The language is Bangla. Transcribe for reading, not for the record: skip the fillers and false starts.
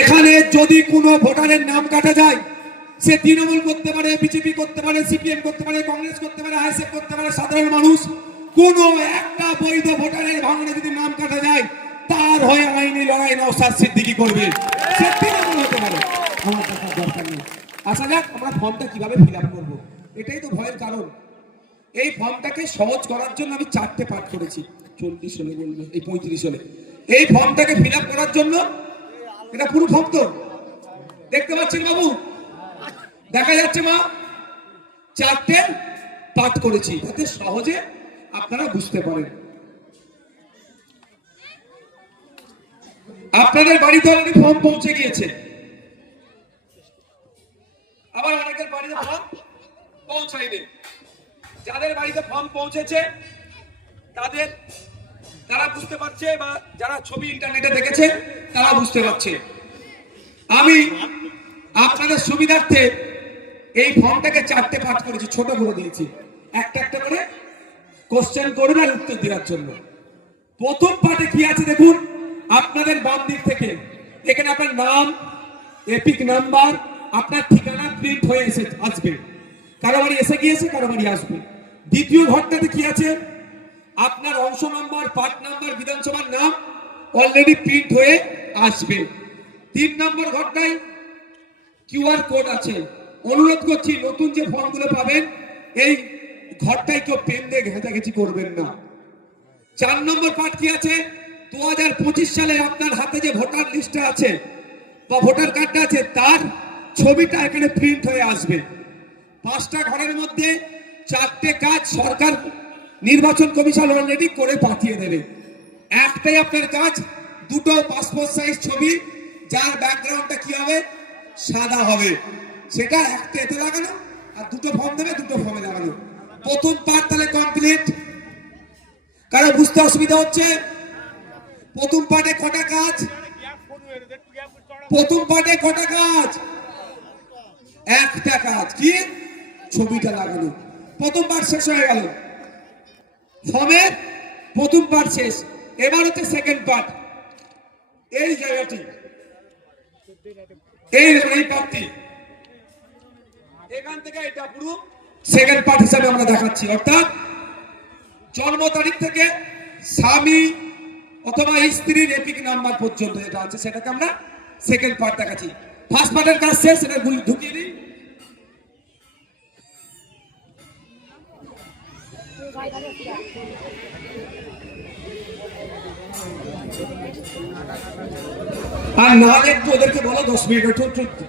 এখানে যদি কোনো ভোটারের নাম কাটা যায়, সে তৃণমূল করতে পারে, বিজেপি করতে পারে, সিপিএম করতে পারে, কংগ্রেস করতে পারে, আইএসএফ করতে পারে, সাধারণ মানুষ, কোনো একটা বৈধ ভোটারের ভাঙনে যদি নাম কাটা যায়, তার হয়ে আইনি লড়াই নওশাদ সিদ্দিকী করবে। সে তৃণমূল হতে পারে, আমার দেখার দরকার নেই। আসা যাক আমরা ফর্মটা কিভাবে ফিল আপ করবো, এটাই তো ভয়ের কারণ। এই ফর্মটাকে সহজ করার জন্য আমি 4টে পাঠ করেছি, 40 হলে বলবো, এই 35 হলে। এই ফর্মটাকে ফিল আপ করার জন্য, এটা পুরো ফর্ম তো দেখতে পাচ্ছেন বাবু, দেখা যাচ্ছে মা, 4টে পাঠ করেছি যাতে সহজে আপনারা বুঝতে পারেন। আপনাদের বাড়িতে অলরেডি ফর্ম পৌঁছে গিয়েছে, আবার অনেকের বাড়িতে ফর্ম পৌঁছায়নি। যাদের বাড়িতে ফর্ম পৌঁছেছে তারা বুঝতে পারছে, বা যারা ছবি ইন্টারনেটে দেখেছে তারা বুঝতে পারছে। আমি আপনাদের সুবিধার্থে এই ফর্মটাকে 4টে পাঠ করেছি, ছোট করে দিয়েছি, একটা একটা করে কোশ্চেন করবে আর উত্তর দেওয়ার জন্য। প্রথম পাঠে কি আছে দেখুন, আপনাদের বাম দিক থেকে এখানে আপনার নাম, এপিক নাম্বার, আপনার ঠিকানা প্রিন্ট হয়ে আসবে, কারো বাড়ি এসে গিয়েছে, কারো বাড়ি আসবে। দ্বিতীয় ঘরটাতে কি আছে, আপনার অংশ নাম্বার, পার্ট নাম্বার, বিধানসভার নাম অলরেডি প্রিন্ট হয়ে আসবে। 3 নম্বর ঘরটায় কিউআর কোড আছে। অনুরোধ করছি নতুন যে ফর্মগুলো পাবেন এই ঘরটায় কেউ পেন দিয়ে ঘেঁচাঘেঁচি করবেন না। 4 নম্বর পার্ট কি আছে, 2025 সালে আপনার হাতে যে ভোটার লিস্টটা আছে বা ভোটার কার্ডটা আছে তার ছবিটা এখানে প্রিন্ট হয়ে আসবে। 5টা ঘরের মধ্যে 4টে কাজ সরকার নির্বাচন কমিশন অলরেডি করে পাঠিয়ে দেবে। একটাই আপনার কাজ, 2টো পাসপোর্ট সাইজ ছবি, যার ব্যাকগ্রাউন্ডটা কি হবে, সাদা হবে, সেটা একটা এতে লাগানো, আর 2টো ফর্ম দেবে, 2টো ফর্মে লাগানো। প্রথম পার্ট তাহলে কমপ্লিট। কারো বুঝতে অসুবিধা হচ্ছে? প্রথম পার্টে কটা কাজ? প্রথম পার্টে কটা কাজ? একটা কাজ, কি? ছবিটা লাগানো। প্রথম পার্ট শেষ হয়ে গেল, ফর্মের প্রথম পার্ট শেষ। এবার হচ্ছে সেকেন্ড পার্ট। এই জায়গাটি, এই পার্টটি, এখান থেকে এটা পুরো সেকেন্ড পার্ট হিসাবে আমরা দেখাচ্ছি। অর্থাৎ জন্ম তারিখ থেকে স্বামী অথবা স্ত্রীর এপিক নাম্বার পর্যন্ত যেটা আছে সেটাকে আমরা সেকেন্ড পার্ট দেখাচ্ছি। ফার্স্ট পার্টের কাজ শেষ, সেটা ঢুকিয়ে দিই। আর না একটু ওদেরকে বলো 10 মিনিট একটু